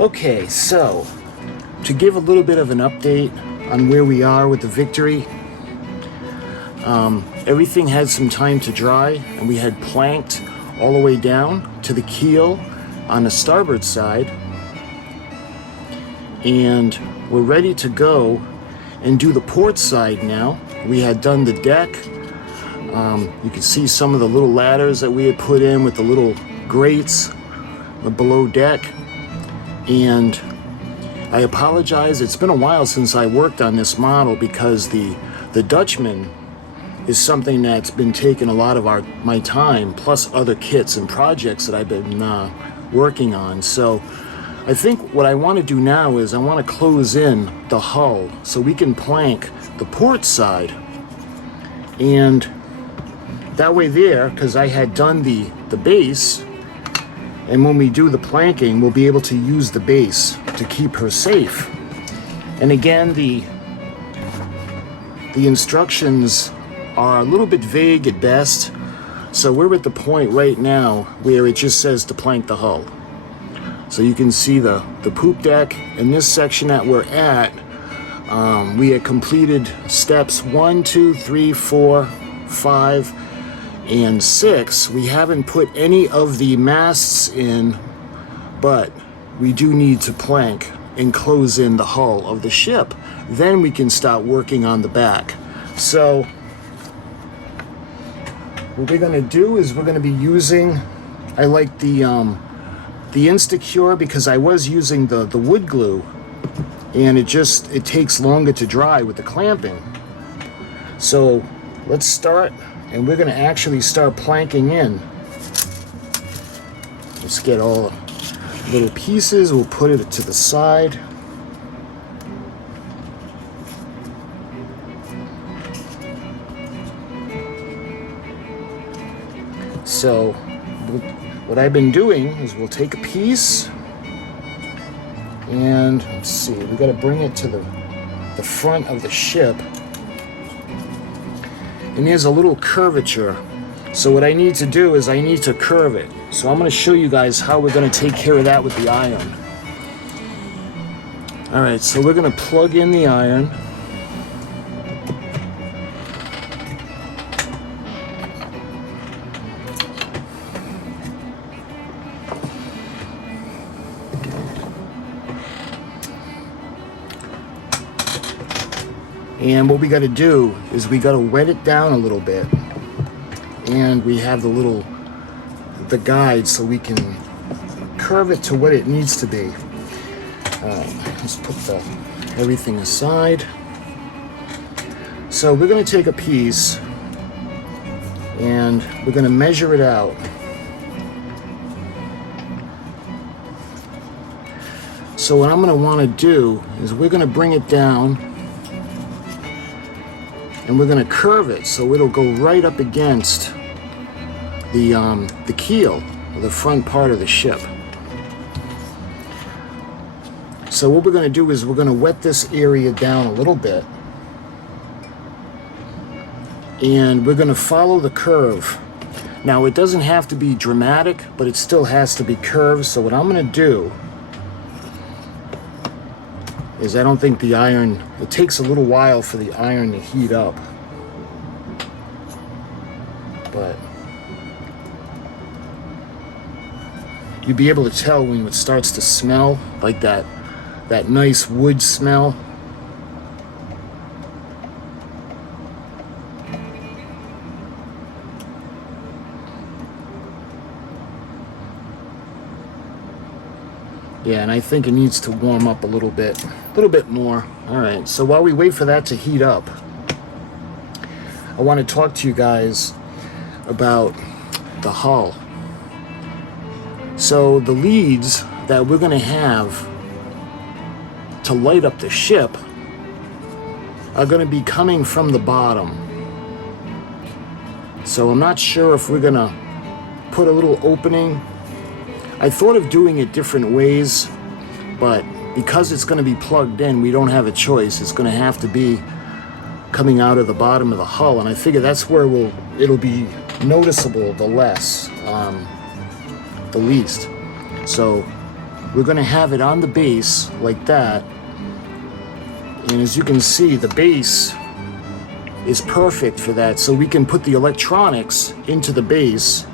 Okay, so to give a little bit of an update on where we are with the Victory, everything had some time to dry, and we had planked all the way down to the keel on the starboard side, and we're ready to go and do the port side now. We had done the deck. You can see some of the little ladders that we had put in with the little grates below deck. And I apologize, it's been a while since I worked on this model because the Dutchman is something that's been taking a lot of my time, plus other kits and projects that I've been working on. So I think what I want to do now is I want to close in the hull so we can plank the port side. And that way there, because I had done the base, and when we do the planking, we'll be able to use the base to keep her safe. And again, the instructions are a little bit vague at best, so we're at the point right now where it just says to plank the hull. So you can see the poop deck. In this section that we're at, we had completed steps 1, 2, 3, 4, 5, and 6. We haven't put any of the masts in, but we do need to plank and close in the hull of the ship. Then we can start working on the back. So what we're going to do is we're going to be using, I like the Instacure because I was using the wood glue, and it takes longer to dry with the clamping. So let's start, and we're going to actually start planking in. Let's get all the little pieces. We'll put it to the side. So what I've been doing is we'll take a piece, and let's see, we got to bring it to the front of the ship. And there's a little curvature. So what I need to do is I need to curve it. So I'm going to show you guys how we're going to take care of that with the iron. Alright, so we're going to plug in the iron. And what we got to do is we got to wet it down a little bit, and we have the guide so we can curve it to what it needs to be. Let's put everything aside. So we're going to take a piece and we're going to measure it out. So what I'm going to want to do is we're going to bring it down, and we're going to curve it so it'll go right up against the keel, or the front part of the ship. So what we're going to do is we're going to wet this area down a little bit, and we're going to follow the curve. Now it doesn't have to be dramatic, but it still has to be curved. So what I'm going to do is, I don't think the iron, it takes a little while for the iron to heat up, but you'll be able to tell when it starts to smell like that nice wood smell. Yeah, and I think it needs to warm up a little bit more. All right, so while we wait for that to heat up, I want to talk to you guys about the hull. So the leads that we're going to have to light up the ship are going to be coming from the bottom. So I'm not sure if we're going to put a little opening. I thought of doing it different ways, but because it's going to be plugged in, we don't have a choice. It's going to have to be coming out of the bottom of the hull, and I figure that's where it'll be noticeable the least. So we're going to have it on the base like that. And as you can see, the base is perfect for that. So we can put the electronics into the base.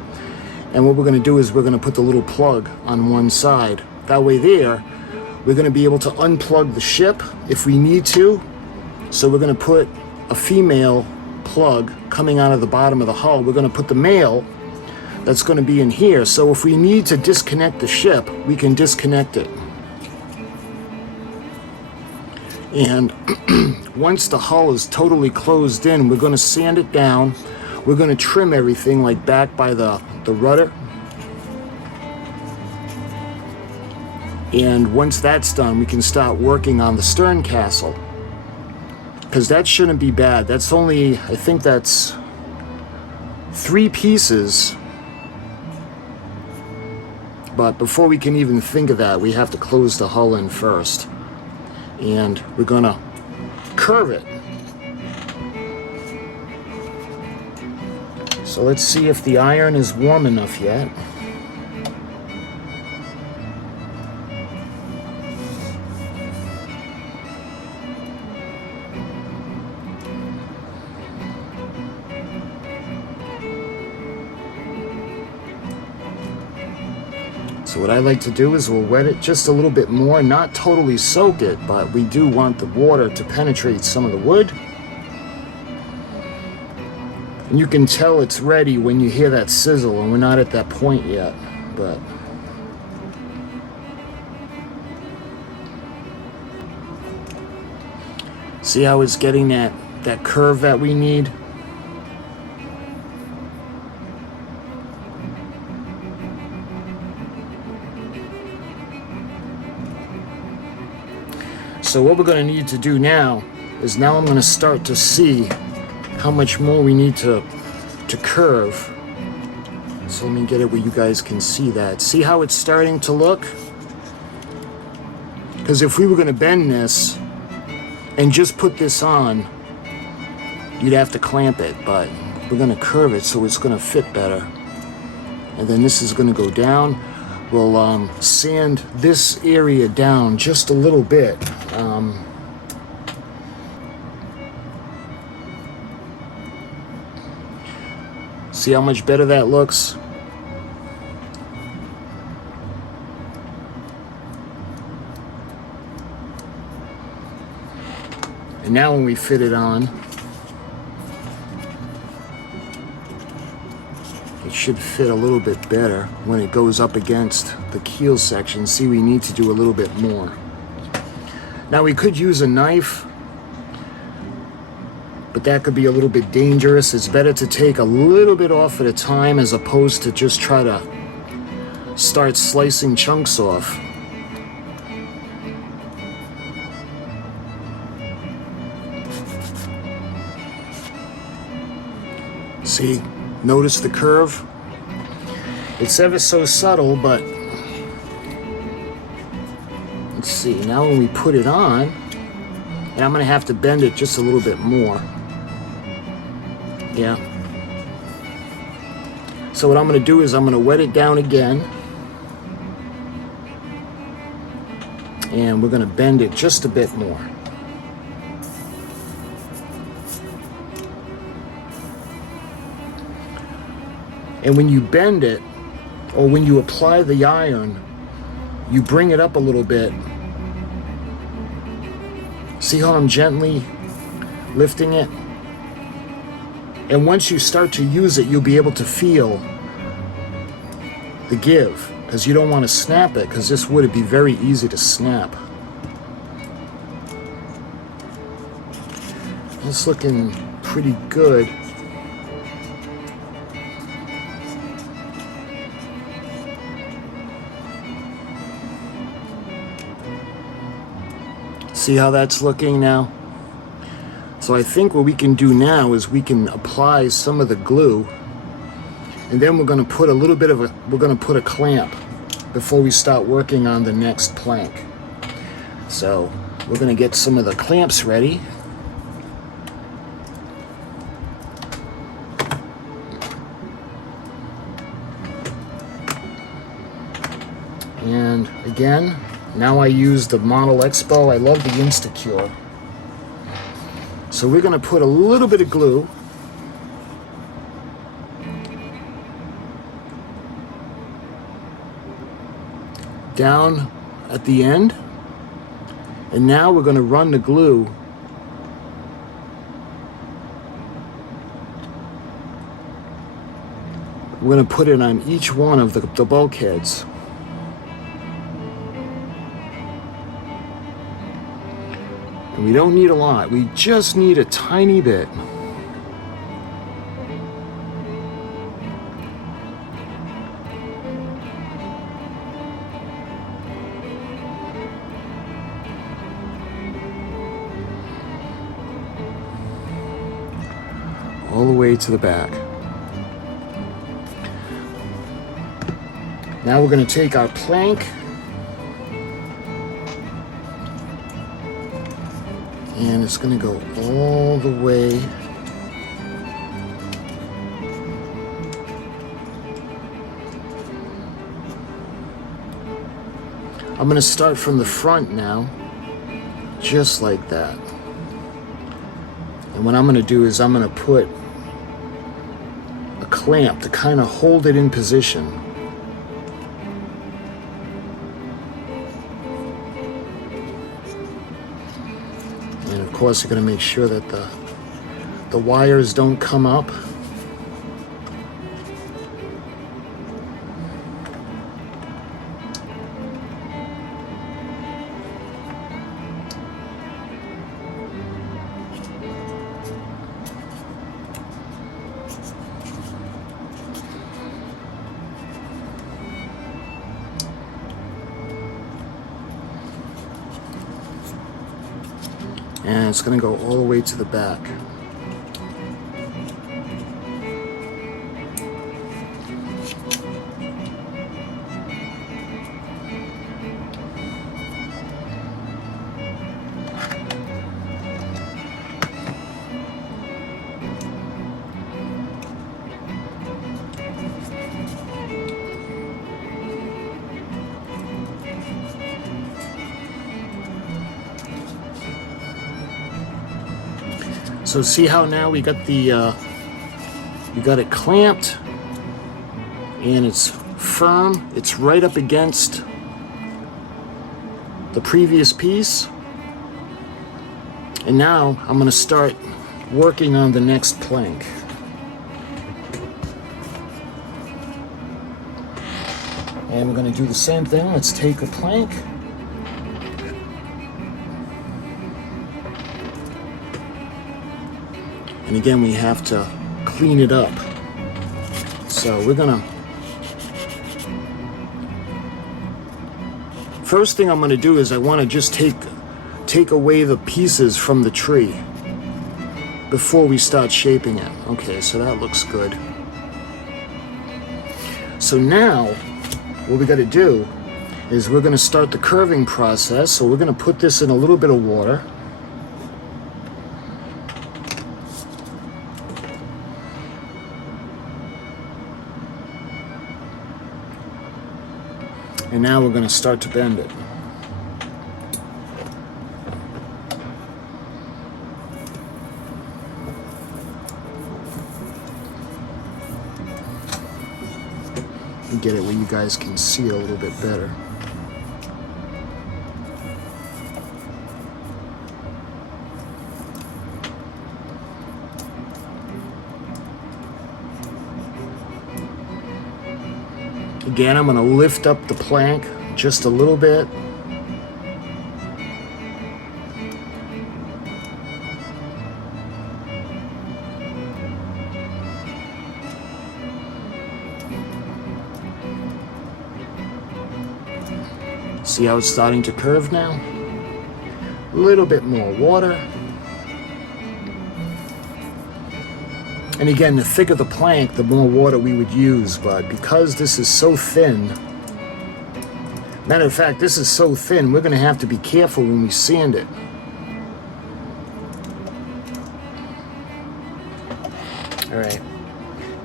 And what we're going to do is we're going to put the little plug on one side. That way there, we're going to be able to unplug the ship if we need to. So we're going to put a female plug coming out of the bottom of the hull. We're going to put the male that's going to be in here. So if we need to disconnect the ship, we can disconnect it. And once the hull is totally closed in, we're going to sand it down. We're going to trim everything like back by the rudder. And once that's done, we can start working on the stern castle. Because that shouldn't be bad. That's only, I think that's 3 pieces. But before we can even think of that, we have to close the hull in first. And we're gonna curve it. So let's see if the iron is warm enough yet. So what I like to do is we'll wet it just a little bit more, not totally soak it, but we do want the water to penetrate some of the wood. And you can tell it's ready when you hear that sizzle, and we're not at that point yet, but see how it's getting that curve that we need? So what we're going to need to do now is I'm going to start to see how much more we need to curve. So let me get it where you guys can see that. See how it's starting to look? Because if we were going to bend this and just put this on, you'd have to clamp it, but we're going to curve it so it's going to fit better. And then this is going to go down. We'll sand this area down just a little bit. See how much better that looks? And now when we fit it on, it should fit a little bit better when it goes up against the keel section. See, we need to do a little bit more. Now we could use a knife, but that could be a little bit dangerous. It's better to take a little bit off at a time as opposed to just try to start slicing chunks off. See, notice the curve? It's ever so subtle, but let's see, now when we put it on, and I'm gonna have to bend it just a little bit more. Yeah. So what I'm gonna do is I'm gonna wet it down again, and we're gonna bend it just a bit more. And when you bend it, or when you apply the iron, you bring it up a little bit. See how I'm gently lifting it? And once you start to use it, you'll be able to feel the give, because you don't want to snap it, because this would be very easy to snap. It's looking pretty good. See how that's looking now? So I think what we can do now is we can apply some of the glue, and then we're going to put a clamp before we start working on the next plank. So we're going to get some of the clamps ready. And And again, now I use the Model Expo. I love the Instacure. So we're going to put a little bit of glue down at the end. And now we're going to run the glue we're going to put it on each one of the bulkheads. And we don't need a lot. We just need a tiny bit. All the way to the back. Now we're going to take our plank and it's going to go all the way I'm going to start from the front now, just like that. And what I'm going to do is I'm going to put a clamp to kind of hold it in position. And of course, you're going to make sure that the wires don't come up. And it's going to go all the way to the back. So see how now we got it clamped and it's firm. It's right up against the previous piece. And now I'm going to start working on the next plank. And we're going to do the same thing. Let's take a plank. And again, we have to clean it up. So we're gonna, first thing I'm gonna do is I wanna just take away the pieces from the tree before we start shaping it. Okay, so that looks good. So now, what we gotta do is we're gonna start the curving process. So we're gonna put this in a little bit of water. And now we're going to start to bend it. And get it where you guys can see it a little bit better. Again, I'm going to lift up the plank just a little bit. See how it's starting to curve now? A little bit more water. And again, the thicker the plank, the more water we would use, but because this is so thin, matter of fact, this is so thin, we're going to have to be careful when we sand it. All right,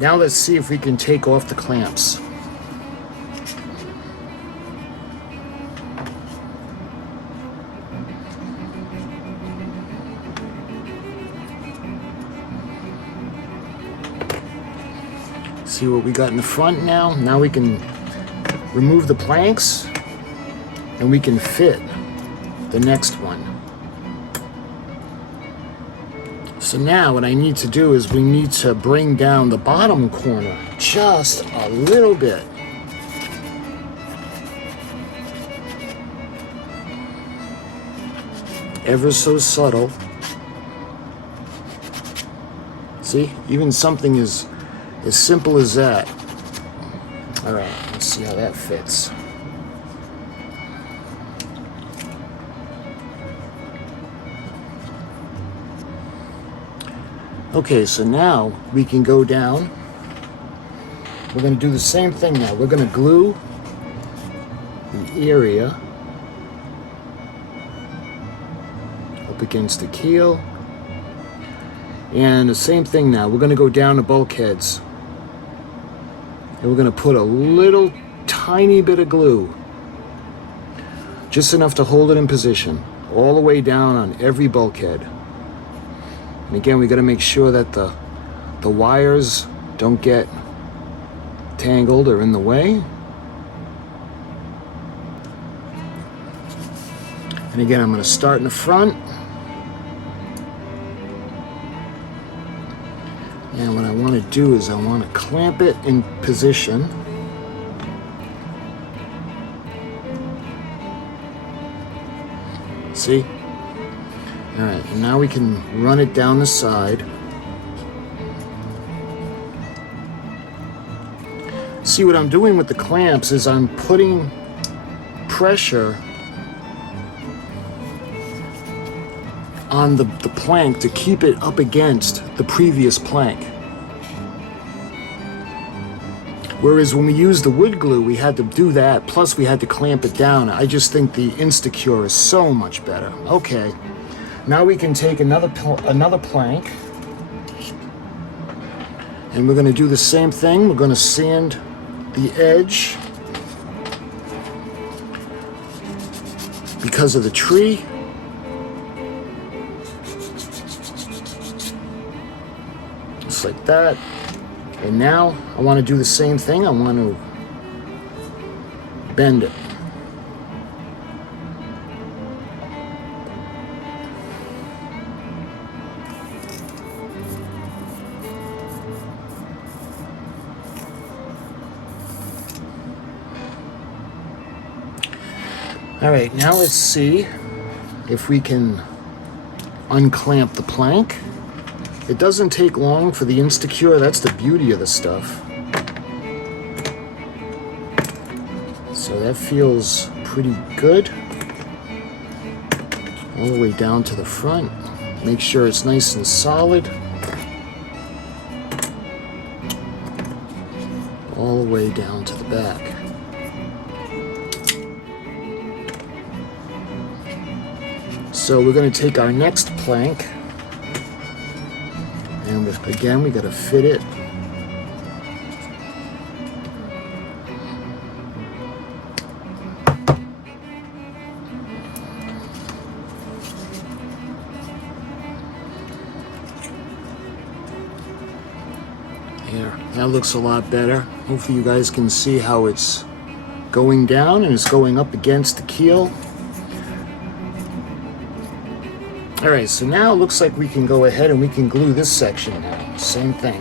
now let's see if we can take off the clamps. See what we got in the front now? Now we can remove the planks and we can fit the next one. So now what I need to do is we need to bring down the bottom corner just a little bit. Ever so subtle. See, even something as simple as that. All right, let's see how that fits. Okay, so now we can go down. We're going to do the same thing now. We're going to glue the area up against the keel. And the same thing now. We're going to go down the bulkheads. And we're going to put a little tiny bit of glue. Just enough to hold it in position. All the way down on every bulkhead. And again, we got to make sure that the wires don't get tangled or in the way. And again, I'm going to start in the front. And what I want to do is I want to clamp it in position. See? All right, and now we can run it down the side. See, what I'm doing with the clamps is I'm putting pressure on the plank to keep it up against the previous plank. Whereas when we used the wood glue, we had to do that, plus we had to clamp it down. I just think the Instacure is so much better. Okay. Now we can take another plank, and we're going to do the same thing. We're going to sand the edge because of the tree. Just like that. And now I want to do the same thing. I want to bend it. All right, now let's see if we can unclamp the plank. It doesn't take long for the Instacure. That's the beauty of the stuff. So that feels pretty good. All the way down to the front. Make sure it's nice and solid. All the way down to the back. So we're going to take our next plank, and again we got to fit it. Here, that looks a lot better. Hopefully you guys can see how it's going down and it's going up against the keel. Alright, so now it looks like we can go ahead and we can glue this section now. Same thing.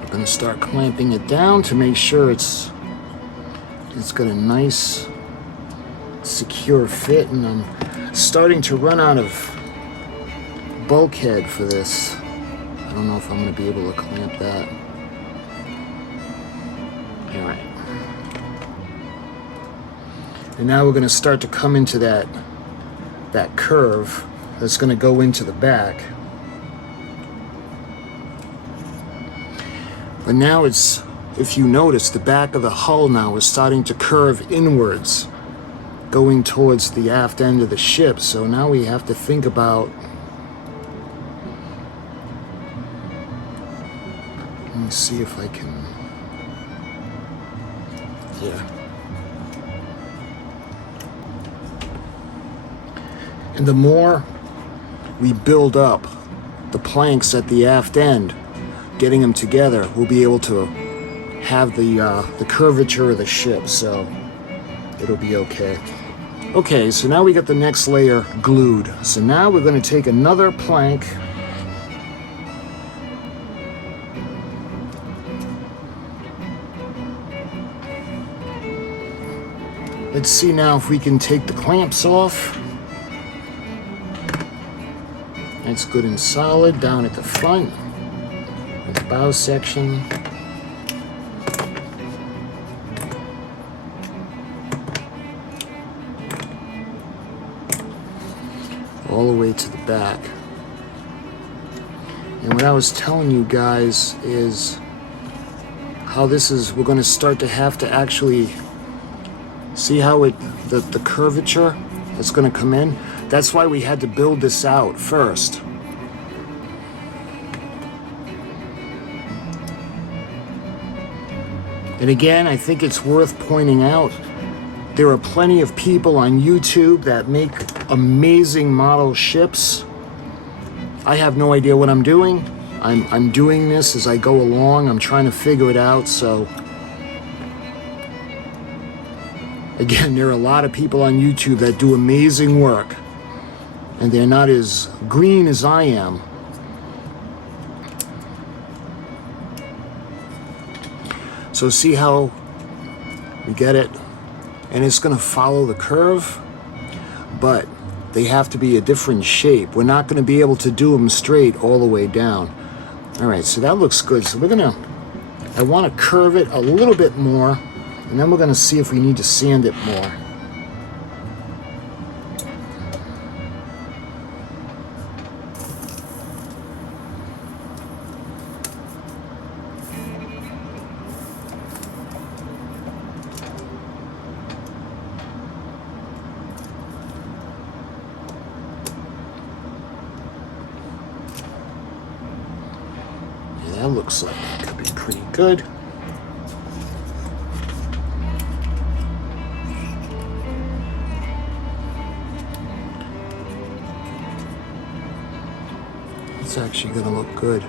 I'm going to start clamping it down to make sure it's got a nice secure fit, and I'm starting to run out of bulkhead for this. I don't know if I'm going to be able to clamp that. Alright. And now we're going to start to come into that curve that's going to go into the back. But now it's, if you notice, the back of the hull now is starting to curve inwards, going towards the aft end of the ship. So now we have to think about, let me see if I can, yeah. And the more we build up the planks at the aft end, getting them together, we'll be able to have the curvature of the ship, so it'll be okay. Okay, so now we got the next layer glued. So now we're going to take another plank. Let's see now if we can take the clamps off. That's good and solid down at the front, and the bow section. All the way to the back. And what I was telling you guys is how this is, we're going to start to have to actually see how the curvature is going to come in. That's why we had to build this out first. And again, I think it's worth pointing out, there are plenty of people on YouTube that make amazing model ships. I have no idea what I'm doing. I'm doing this as I go along. I'm trying to figure it out. So again, there are a lot of people on YouTube that do amazing work, and they're not as green as I am. So see how we get it? And it's going to follow the curve, but they have to be a different shape. We're not going to be able to do them straight all the way down. All right, so that looks good. So I want to curve it a little bit more, and then we're going to see if we need to sand it more. That looks like it could be pretty good. It's actually going to look good.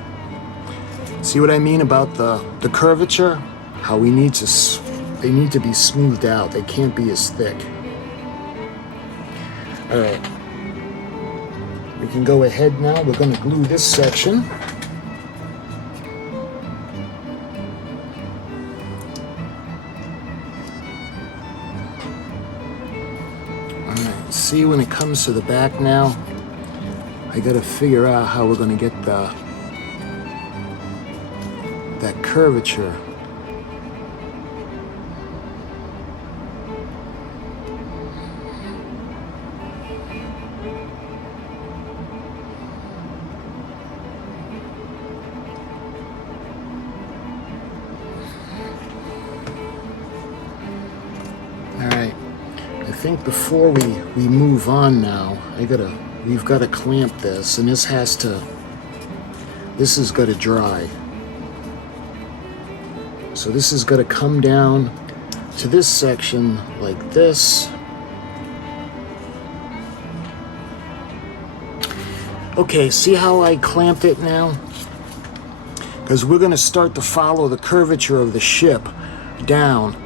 See what I mean about the curvature? How they need to be smoothed out. They can't be as thick. All right. We can go ahead now. We're going to glue this section. See, when it comes to the back now, I gotta figure out how we're gonna get that curvature. I think before we move on now, we've got to clamp this, and this has got to dry. So this is going to come down to this section like this. Okay, see how I clamped it now? Because we're going to start to follow the curvature of the ship down.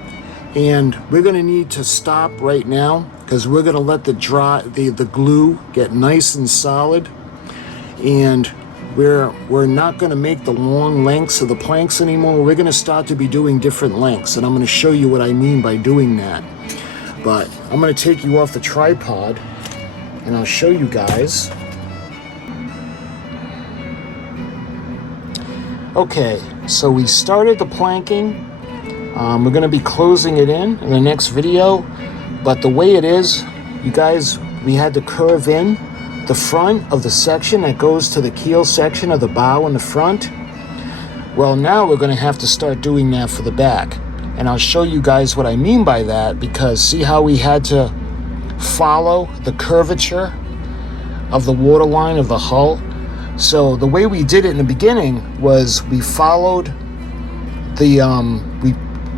And we're going to need to stop right now because we're going to let the glue get nice and solid, and we're not going to make the long lengths of the planks anymore. We're going to start to be doing different lengths, and I'm going to show you what I mean by doing that. But I'm going to take you off the tripod and I'll show you guys. Okay, so we started the planking. We're going to be closing it in the next video, but the way it is, you guys, we had to curve in the front of the section that goes to the keel section of the bow in the front. Well, now we're going to have to start doing that for the back, and I'll show you guys what I mean by that, because see how we had to follow the curvature of the waterline of the hull? So the way we did it in the beginning was we followed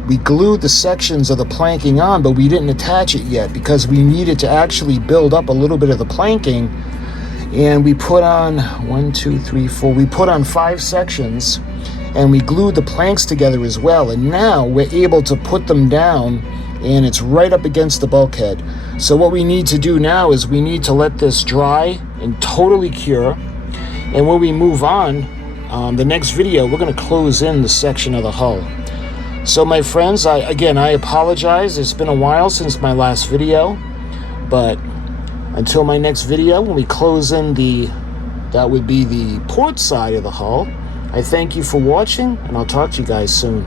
we glued the sections of the planking on, but we didn't attach it yet because we needed to actually build up a little bit of the planking And we put on 1, 2, 3, 4. We put on 5 sections, and we glued the planks together as well. And now we're able to put them down, and it's right up against the bulkhead. So what we need to do now is we need to let this dry and totally cure. And when we move on, the next video, we're going to close in the section of the hull. So my friends, I apologize. It's been a while since my last video, but until my next video, when we close in that would be the port side of the hull, I thank you for watching, and I'll talk to you guys soon.